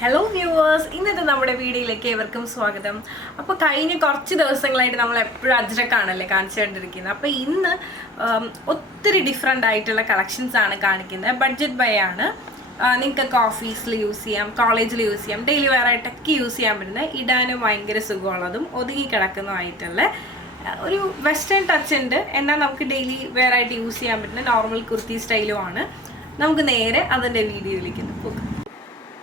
Hello viewers, ഇന്നത്തെ നമ്മുടെ വീഡിയോയിലേക്ക് ഏവർക്കും സ്വാഗതം. അപ്പോൾ കഴിഞ്ഞ കുറച്ച് ദിവസങ്ങളായിട്ട് നമ്മൾ എപ്പോഴും അജ്രക്കാണല്ലേ കാണിച്ചുകൊണ്ടിരിക്കുന്നത്. അപ്പോൾ ഇന്ന് ഒത്തിരി ഡിഫറെൻ്റ് ആയിട്ടുള്ള കളക്ഷൻസ് ആണ് കാണിക്കുന്നത്. ബഡ്ജറ്റ് ബൈ ആണ്. നിങ്ങൾക്ക് ഓഫീസിൽ യൂസ് ചെയ്യാം, കോളേജിൽ യൂസ് ചെയ്യാം, ഡെയിലി വെയർ ആയിട്ടൊക്കെ യൂസ് ചെയ്യാൻ പറ്റുന്ന, ഇടാനും ഭയങ്കര സുഖമുള്ളതും ഒതുങ്ങി കിടക്കുന്നതുമായിട്ടുള്ള ഒരു വെസ്റ്റേൺ ടച്ച് ഉണ്ട്. എന്നാൽ നമുക്ക് ഡെയിലി വെയർ ആയിട്ട് യൂസ് ചെയ്യാൻ പറ്റുന്ന നോർമൽ കുർത്തി സ്റ്റൈലുമാണ്. നമുക്ക് നേരെ അതിൻ്റെ വീഡിയോയിലേക്ക് പോകാം.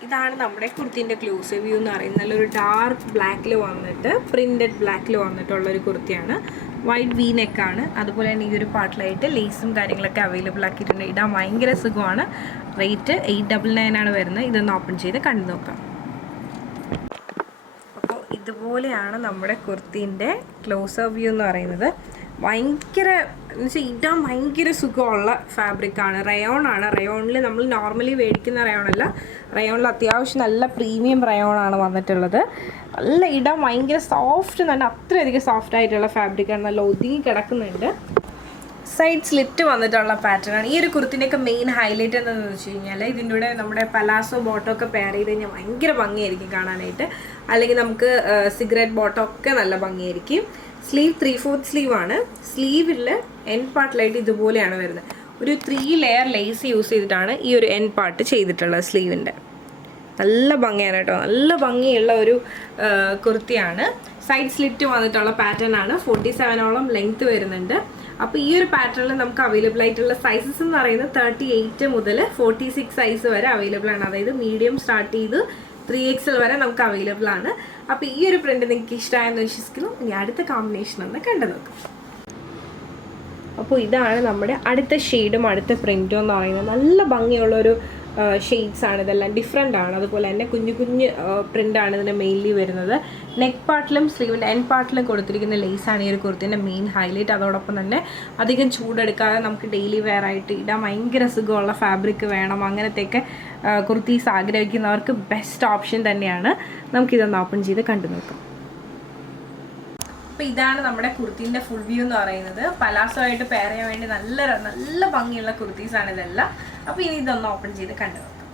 ഇതാണ് നമ്മുടെ കുർത്തിൻ്റെ ക്ലോസ് വ്യൂ എന്ന് പറയുന്നത്. നല്ലൊരു ഡാർക്ക് ബ്ലാക്കിൽ വന്നിട്ട് പ്രിൻറ്റഡ് ബ്ലാക്കിൽ വന്നിട്ടുള്ളൊരു കുർത്തിയാണ്. വൈറ്റ് വി നെക്കാണ്. അതുപോലെ തന്നെ ഈ ഒരു പാർട്ടിലായിട്ട് ലേസും കാര്യങ്ങളൊക്കെ അവൈലബിൾ ആക്കിയിട്ടുണ്ട്. ഇടാൻ ഭയങ്കര സുഖമാണ്. റേറ്റ് 899 ആണ് വരുന്നത്. ഇതൊന്ന് ഓപ്പൺ ചെയ്ത് കണ്ടു നോക്കാം. അപ്പോൾ ഇതുപോലെയാണ് നമ്മുടെ കുർത്തിൻ്റെ ക്ലോസ് വ്യൂ എന്ന് പറയുന്നത്. ഭയങ്കര എന്ന് വെച്ചാൽ ഇടാൻ ഭയങ്കര സുഖമുള്ള ഫാബ്രിക്കാണ്. റയോൺ ആണ്. റയോണിൽ നമ്മൾ നോർമലി മേടിക്കുന്ന റയോണല്ല, റയോണിൽ അത്യാവശ്യം നല്ല പ്രീമിയം റയോണാണ് വന്നിട്ടുള്ളത്. നല്ല ഇടാൻ ഭയങ്കര സോഫ്റ്റ് എന്ന് പറഞ്ഞാൽ അത്രയധികം സോഫ്റ്റ് ആയിട്ടുള്ള ഫാബ്രിക്കാണ്. നല്ല ഒതുങ്ങി കിടക്കുന്നുണ്ട്. സൈഡ് സ്ലിറ്റ് വന്നിട്ടുള്ള പാറ്റേൺ ആണ്. ഈ ഒരു കുർത്തിൻ്റെയൊക്കെ മെയിൻ ഹൈലൈറ്റ് എന്താണെന്ന് വെച്ച് കഴിഞ്ഞാൽ ഇതിൻ്റെ കൂടെ നമ്മുടെ പലാസോ ബോട്ടോ ഒക്കെ പെയർ ചെയ്ത് കഴിഞ്ഞാൽ ഭയങ്കര ഭംഗിയായിരിക്കും കാണാനായിട്ട്. അല്ലെങ്കിൽ നമുക്ക് സിഗരറ്റ് ബോട്ടോ ഒക്കെ നല്ല ഭംഗിയായിരിക്കും. സ്ലീവ് 3/4 സ്ലീവ് ആണ്. സ്ലീവിൽ എൻഡ് പാർട്ടിലായിട്ട് ഇതുപോലെയാണ് വരുന്നത്. ഒരു 3 ലെയർ ലേസ് യൂസ് ചെയ്തിട്ടാണ് ഈ ഒരു എൻഡ് പാർട്ട് ചെയ്തിട്ടുള്ളത് സ്ലീവിൻ്റെ. നല്ല ഭംഗിയാണ് കേട്ടോ. നല്ല ഭംഗിയുള്ള ഒരു കുർത്തിയാണ്. സൈഡ് സ്ലിറ്റ് വന്നിട്ടുള്ള പാറ്റേൺ ആണ്. 47ഓളം ലെങ്ത് വരുന്നുണ്ട്. അപ്പോൾ ഈ ഒരു പാറ്റേണിൽ നമുക്ക് അവൈലബിൾ ആയിട്ടുള്ള സൈസസ് എന്ന് പറയുന്നത് 38 മുതൽ 46 സൈസ് വരെ അവൈലബിൾ ആണ്. അതായത് മീഡിയം സ്റ്റാർട്ട് ചെയ്ത് 3XL വരെ നമുക്ക് അവൈലബിൾ ആണ്. അപ്പോൾ ഈ ഒരു പ്രിന്റ് നിങ്ങൾക്ക് ഇഷ്ടമായെന്ന് വിശ്വസിക്കുന്നു. ഇനി അടുത്ത കോമ്പിനേഷൻ ഒന്ന് കണ്ടു നോക്കാം. അപ്പോൾ ഇതാണ് നമ്മുടെ അടുത്ത ഷെയ്ഡും അടുത്ത പ്രിൻറ്റും എന്ന് പറയുന്നത്. നല്ല ഭംഗിയുള്ളൊരു ഷെയ്ഡ്സ് ആണ്. ഇതെല്ലാം ഡിഫറെൻ്റ് ആണ്. അതുപോലെ തന്നെ കുഞ്ഞു കുഞ്ഞ് പ്രിൻ്റാണ് ഇതിന് മെയിൻലി വരുന്നത്. നെക്ക് പാർട്ടിലും സ്ലീവിൻ്റെ എൻഡ് പാർട്ടിലും കൊടുത്തിരിക്കുന്ന ലേസാണ് ഈ ഒരു കുർത്തിൻ്റെ മെയിൻ ഹൈലൈറ്റ്. അതോടൊപ്പം തന്നെ അധികം ചൂടെടുക്കാതെ നമുക്ക് ഡെയിലി വെയർ ആയിട്ട് ഇടാൻ ഭയങ്കര സുഖമുള്ള ഫാബ്രിക് വേണം, അങ്ങനത്തെയൊക്കെ കുർത്തീസ് ആഗ്രഹിക്കുന്നവർക്ക് ബെസ്റ്റ് ഓപ്ഷൻ തന്നെയാണ്. നമുക്കിതൊന്ന് ഓപ്പൺ ചെയ്ത് കണ്ടു നോക്കാം. അപ്പോൾ ഇതാണ് നമ്മുടെ കുർത്തീൻ്റെ ഫുൾ വ്യൂ എന്ന് പറയുന്നത്. പലാസോ ആയിട്ട് പെയർ ചെയ്യാൻ വേണ്ടി നല്ല നല്ല ഭംഗിയുള്ള കുർത്തീസാണ് ഇതെല്ലാം. അപ്പോൾ ഇനി ഇതൊന്ന് ഓപ്പൺ ചെയ്ത് കണ്ടു നോക്കാം.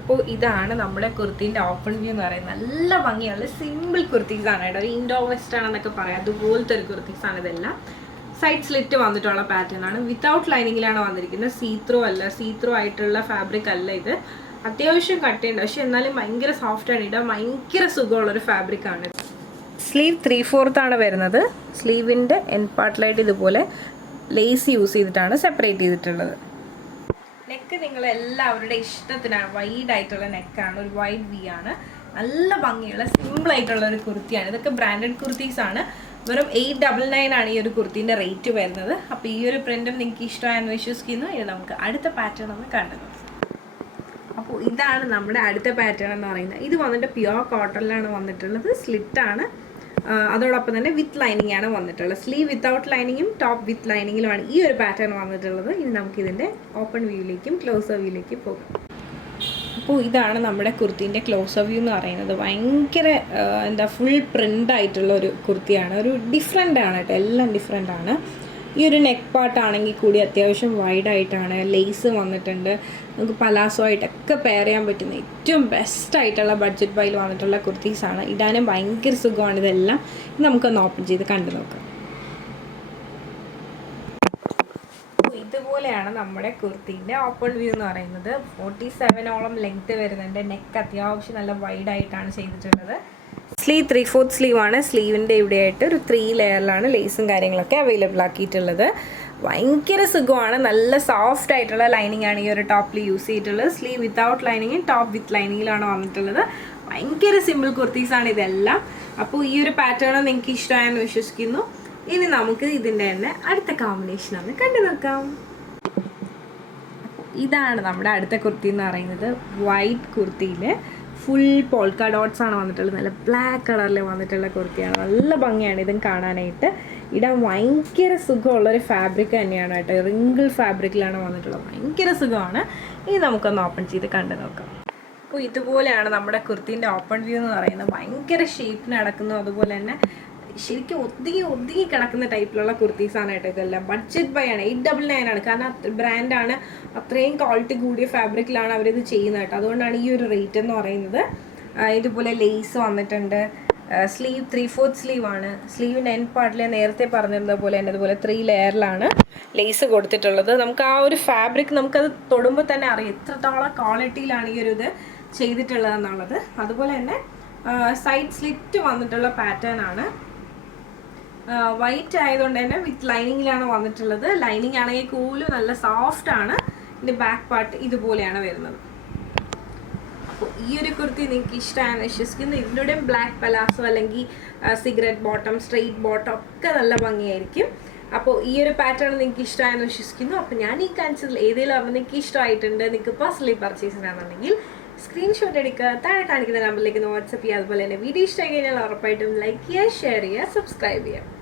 അപ്പോൾ ഇതാണ് നമ്മുടെ കുർത്തീൻ്റെ ഓപ്പൺ വ്യൂ എന്ന് പറയുന്നത്. നല്ല ഭംഗിയുള്ള സിമ്പിൾ കുർത്തീസാണ് കേട്ടോ. ഇൻഡോ വെസ്റ്റേൺ എന്നൊക്കെ പറയാം, അതുപോലത്തെ ഒരു കുർത്തീസാണ് ഇതെല്ലാം. സൈഡ് സ്ലിറ്റ് വന്നിട്ടുള്ള പാറ്റേൺ ആണ്. വിത്തൗട്ട് ലൈനിങ്ങിലാണ് വന്നിരിക്കുന്നത്. സീത്രോ അല്ല, സീത്രോ ആയിട്ടുള്ള ഫാബ്രിക് അല്ല ഇത്. അത്യാവശ്യം കട്ടിയുണ്ട്, പക്ഷെ എന്നാലും ഭയങ്കര സോഫ്റ്റാണ്. ഇടാൻ ഭയങ്കര സുഖമുള്ളൊരു ഫാബ്രിക്കാണ്. സ്ലീവ് 3/4 ആണ് വരുന്നത്. സ്ലീവിൻ്റെ എൻഡ് പാർട്ടിലായിട്ട് ഇതുപോലെ ലേസ് യൂസ് ചെയ്തിട്ടാണ് സെപ്പറേറ്റ് ചെയ്തിട്ടുള്ളത്. നെക്ക് നിങ്ങളെല്ലാവരുടെ ഇഷ്ടത്തിനാണ്. വൈഡ് ആയിട്ടുള്ള നെക്കാണ്. ഒരു വൈഡ് വി ആണ്. നല്ല ഭംഗിയുള്ള സിമ്പിളായിട്ടുള്ള ഒരു കുർത്തിയാണ്. ഇതൊക്കെ ബ്രാൻഡഡ് കുർത്തീസാണ്. വെറും 899 ആണ് ഈ ഒരു കുർത്തീൻ്റെ റേറ്റ് വരുന്നത്. അപ്പോൾ ഈ ഒരു പ്രിൻറ്റും നിങ്ങൾക്ക് ഇഷ്ടമായെന്ന് വിശ്വസിക്കുന്നു. ഇത് നമുക്ക് അടുത്ത പാറ്റേൺ ഒന്ന് കണ്ടു. അപ്പോൾ ഇതാണ് നമ്മുടെ അടുത്ത പാറ്റേൺ എന്ന് പറയുന്നത്. ഇത് വന്നിട്ട് പ്യുവർ കോട്ടണിലാണ് വന്നിട്ടുള്ളത്. സ്ലിറ്റാണ്. അതോടൊപ്പം തന്നെ വിത്ത് ലൈനിങ് ആണ് വന്നിട്ടുള്ളത്. സ്ലീവ് വിത്തൗട്ട് ലൈനിങ്ങും ടോപ്പ് വിത്ത് ലൈനിങ്ങിലുമാണ് ഈ ഒരു പാറ്റേൺ വന്നിട്ടുള്ളത്. ഇനി നമുക്കിതിൻ്റെ ഓപ്പൺ വ്യൂയിലേക്കും ക്ലോസർ വ്യൂയിലേക്കും പോകാം. അപ്പോൾ ഇതാണ് നമ്മുടെ കുർത്തീൻ്റെ ക്ലോസർ വ്യൂ എന്ന് പറയുന്നത്. ഭയങ്കര ഫുൾ പ്രിൻ്റ് ആയിട്ടുള്ള ഒരു കുർത്തിയാണ്. ഒരു ഡിഫറെൻ്റ് ആണ് കേട്ടോ. എല്ലാം ഡിഫറെൻ്റ് ആണ്. ഈ ഒരു നെക്ക് പാർട്ട് ആണെങ്കിൽ കൂടി അത്യാവശ്യം വൈഡായിട്ടാണ്. ലേസ് വന്നിട്ടുണ്ട്. നമുക്ക് പലാസോ ആയിട്ടൊക്കെ പെയർ ചെയ്യാൻ പറ്റുന്ന ഏറ്റവും ബെസ്റ്റ് ആയിട്ടുള്ള ബഡ്ജറ്റ് ബൈയിൽ വന്നിട്ടുള്ള കുർത്തീസാണ്. ഇടാനും ഭയങ്കര സുഖമാണ് ഇതെല്ലാം. നമുക്കൊന്ന് ഓപ്പൺ ചെയ്ത് കണ്ടു നോക്കാം. ഇതുപോലെയാണ് നമ്മുടെ കുർത്തീൻ്റെ ഓപ്പൺ വ്യൂ എന്ന് പറയുന്നത്. 47ഓളം ലെങ്ത് വരുന്നുണ്ട്. നെക്ക് അത്യാവശ്യം നല്ല വൈഡായിട്ടാണ് ചെയ്തിട്ടുള്ളത്. സ്ലീവ് 3/4 സ്ലീവ് ആണ്. സ്ലീവിൻ്റെ ഇവിടെയായിട്ട് ഒരു 3 ലെയറിലാണ് ലേസും കാര്യങ്ങളൊക്കെ അവൈലബിൾ ആക്കിയിട്ടുള്ളത്. ഭയങ്കര സുഖമാണ്. നല്ല സോഫ്റ്റ് ആയിട്ടുള്ള ലൈനിങ് ആണ് ഈ ഒരു ടോപ്പിൽ യൂസ് ചെയ്തിട്ടുള്ളത്. സ്ലീവ് വിത്തൗട്ട് ലൈനിങ്ങും ടോപ്പ് വിത്ത് ലൈനിങ്ങിലാണ് വന്നിട്ടുള്ളത്. ഭയങ്കര സിമ്പിൾ കുർത്തീസാണ് ഇതെല്ലാം. അപ്പോൾ ഈ ഒരു പാറ്റേൺ നിങ്ങൾക്ക് ഇഷ്ടമായെന്ന് വിശ്വസിക്കുന്നു. ഇനി നമുക്ക് ഇതിൻ്റെ തന്നെ അടുത്ത കോമ്പിനേഷൻ ഒന്ന് കണ്ടു നോക്കാം. ഇതാണ് നമ്മുടെ അടുത്ത കുർത്തി എന്ന് പറയുന്നത്. വൈറ്റ് കുർത്തിയിൽ ഫുൾ പോൾക്ക ഡോട്ട്സ് ആണ് വന്നിട്ടുള്ളത്. നല്ല ബ്ലാക്ക് കളറിൽ വന്നിട്ടുള്ള കുർത്തിയാണ്. നല്ല ഭംഗിയാണ് ഇതും കാണാനായിട്ട്. ഇടാൻ ഭയങ്കര സുഖമുള്ളൊരു ഫാബ്രിക് തന്നെയാണ് കേട്ടോ. റിങ്കിൾ ഫാബ്രിക്കിലാണ് വന്നിട്ടുള്ളത്. ഭയങ്കര സുഖമാണ്. ഇനി നമുക്കൊന്ന് ഓപ്പൺ ചെയ്ത് കണ്ടു നോക്കാം. അപ്പോൾ ഇതുപോലെയാണ് നമ്മുടെ കുർത്തീൻ്റെ ഓപ്പൺ വ്യൂ എന്ന് പറയുന്നത്. ഭയങ്കര ഷേപ്പിന് നടക്കുന്നു. അതുപോലെ തന്നെ ശരിക്കും ഒതുങ്ങി കിടക്കുന്ന ടൈപ്പിലുള്ള കുർത്തീസാണ് കേട്ടോ ഇതെല്ലാം. ബഡ്ജറ്റ് ബൈ ആണ്, 899 ആണ്. കാരണം ബ്രാൻഡാണ്, അത്രയും ക്വാളിറ്റി കൂടിയ ഫാബ്രിക്കിലാണ് അവരിത് ചെയ്യുന്നത് കേട്ടോ. അതുകൊണ്ടാണ് ഈ ഒരു റേറ്റ് എന്ന് പറയുന്നത്. ഇതുപോലെ ലേസ് വന്നിട്ടുണ്ട്. സ്ലീവ് 3/4 സ്ലീവ് ആണ്. സ്ലീവിൻ്റെ എൻഡ് പാർട്ടിൽ നേരത്തെ പറഞ്ഞിരുന്ന പോലെ തന്നെ അതുപോലെ 3 ലെയറിലാണ് ലേസ് കൊടുത്തിട്ടുള്ളത്. നമുക്ക് ആ ഒരു ഫാബ്രിക് നമുക്കത് തൊടുമ്പോൾ തന്നെ അറിയാം എത്രത്തോളം ക്വാളിറ്റിയിലാണ് ഈ ഒരു ഇത് ചെയ്തിട്ടുള്ളതെന്നുള്ളത്. അതുപോലെ തന്നെ സൈഡ് സ്ലിറ്റ് വന്നിട്ടുള്ള പാറ്റേൺ ആണ്. വൈറ്റ് ആയതുകൊണ്ട് തന്നെ വിത്ത് ലൈനിങ്ങിലാണ് വന്നിട്ടുള്ളത്. ലൈനിങ് ആണെങ്കിൽ കൂലും നല്ല സോഫ്റ്റ് ആണ്. ഇതിൻ്റെ ബാക്ക് പാർട്ട് ഇതുപോലെയാണ് വരുന്നത്. അപ്പോൾ ഈ ഒരു കുർത്തി നിങ്ങൾക്ക് ഇഷ്ടമാണെന്ന് വിശ്വസിക്കുന്നു. ഇതിലൂടെയും ബ്ലാക്ക് പലാസോ അല്ലെങ്കിൽ സിഗരറ്റ് ബോട്ടം, സ്ട്രെയിറ്റ് ബോട്ടം ഒക്കെ നല്ല ഭംഗിയായിരിക്കും. അപ്പോൾ ഈ ഒരു പാറ്റേൺ നിങ്ങൾക്ക് ഇഷ്ടമായെന്ന് വിശ്വസിക്കുന്നു. അപ്പോൾ ഞാൻ ഈ കാണിച്ചതിൽ ഏതെങ്കിലും ഒരെണ്ണം നിങ്ങൾക്ക് ഇഷ്ടമായിട്ടുണ്ട്, നിങ്ങൾക്ക് പേഴ്സണലി പർച്ചേസ് ചെയ്യാന്നുണ്ടെങ്കിൽ സ്ക്രീൻഷോട്ട് എടുക്കുക, താഴെ കാണിക്കുന്ന നമ്പറിലേക്ക് വാട്സപ്പ് ചെയ്യുക. അതുപോലെ തന്നെ വീഡിയോ ഇഷ്ടമായി കഴിഞ്ഞാൽ ഉറപ്പായിട്ടും ലൈക്ക് ചെയ്യുക, ഷെയർ ചെയ്യുക, സബ്സ്ക്രൈബ് ചെയ്യുക.